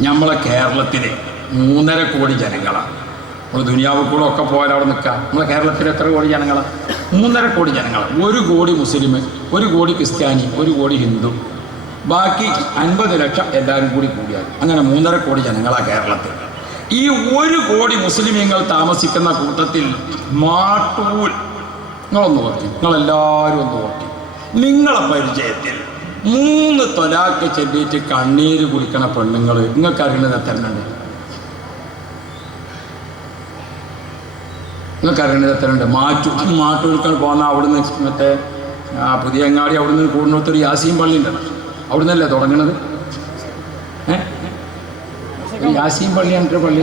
നമ്മളെ കേരളത്തിലെ 3.5 കോടി ജനങ്ങളാണ്. നമ്മൾ ദുനിയാവ് കൂടെ ഒക്കെ പോയാൽ അവിടെ നിൽക്കാം. നമ്മളെ കേരളത്തിൽ എത്ര കോടി ജനങ്ങളാണ്? 3.5 കോടി ജനങ്ങളാണ്. 1 കോടി മുസ്ലിം, 1 കോടി ക്രിസ്ത്യാനി, 1 കോടി ഹിന്ദു, ബാക്കി 50 ലക്ഷം എല്ലാവരും കൂടിയാൽ അങ്ങനെ 3.5 കോടി ജനങ്ങളാണ് കേരളത്തിൽ. ഈ 1 കോടി മുസ്ലിമീങ്ങൾ താമസിക്കുന്ന കൂട്ടത്തിൽ മാട്ടൂൽ, നിങ്ങളൊന്ന് നോക്കി, നിങ്ങളെല്ലാവരും ഒന്ന് നോക്കി, നിങ്ങളെ പരിചയത്തിൽ 3 തൊലാക്ക് ചെല്ലിയിട്ട് കണ്ണീര് കുടിക്കണ പെണ്ണുങ്ങൾ നിങ്ങൾക്ക് അറിയുന്നത് എത്രയുണ്ട്? നിങ്ങൾക്ക് അറിയുന്നത് എത്രയുണ്ട്? മാട്ടൂൽക്കാൻ പോകുന്ന അവിടുന്ന് മറ്റേ പുതിയ അങ്ങാടി അവിടുന്ന് കൂടുന്നിടത്തൊരു യാസീൻ പള്ളി ഉണ്ടല്ലോ, അവിടുന്നല്ലേ തുടങ്ങണത്? യാസീൻ പള്ളി എന്നിട്ട് പള്ളി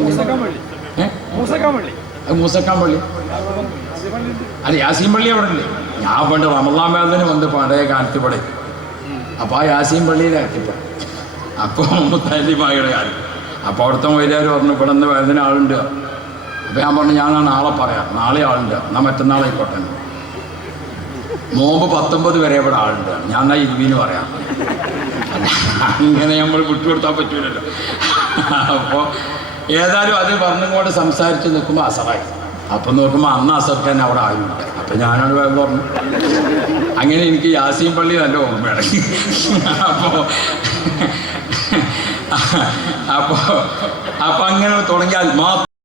മൂസക്കാൻ പള്ളി അല്ല, യാസീൻ പള്ളി അവിടെ ഇല്ലേ? ഞാൻ പണ്ട് റമളാൻ വേദന വന്ന് പഴയ കാലത്ത് ഇവിടെ, അപ്പോൾ ആ യാസീൻ പള്ളിയിലാക്കിപ്പോൾ അപ്പോൾ മുത്താലിമായുടെ കാലം. അപ്പോൾ അവിടുത്തെ മൊയിലാർ പറഞ്ഞു ഇവിടെ നിന്ന് വേദന ആളുണ്ട്. അപ്പോൾ ഞാൻ പറഞ്ഞു ഞാൻ നാളെ പറയാം, നാളെ ആളുണ്ട്, എന്നാൽ മറ്റന്നാളായിക്കോട്ടെ. നോമ്പ് 19 വരെ ഇവിടെ ആളുണ്ട്, ഞാൻ എന്നാൽ 20 പറയാം. അങ്ങനെ നമ്മൾ വിട്ടുകൊടുത്താൽ പറ്റൂലല്ലോ. അപ്പോൾ ഏതായാലും അത് പറഞ്ഞുകൊണ്ട് സംസാരിച്ച് നിൽക്കുമ്പോൾ അസറായി. അപ്പം നോക്കുമ്പോൾ അന്ന് അസർക്ക് തന്നെ അവിടെ ആരുമില്ല. അപ്പം ഞാനോട് വേഗം പറഞ്ഞു. അങ്ങനെ എനിക്ക് യാസീൻ പള്ളി നല്ല ഓർമ്മയാണ്. അപ്പോൾ അങ്ങനെ തുടങ്ങിയാൽ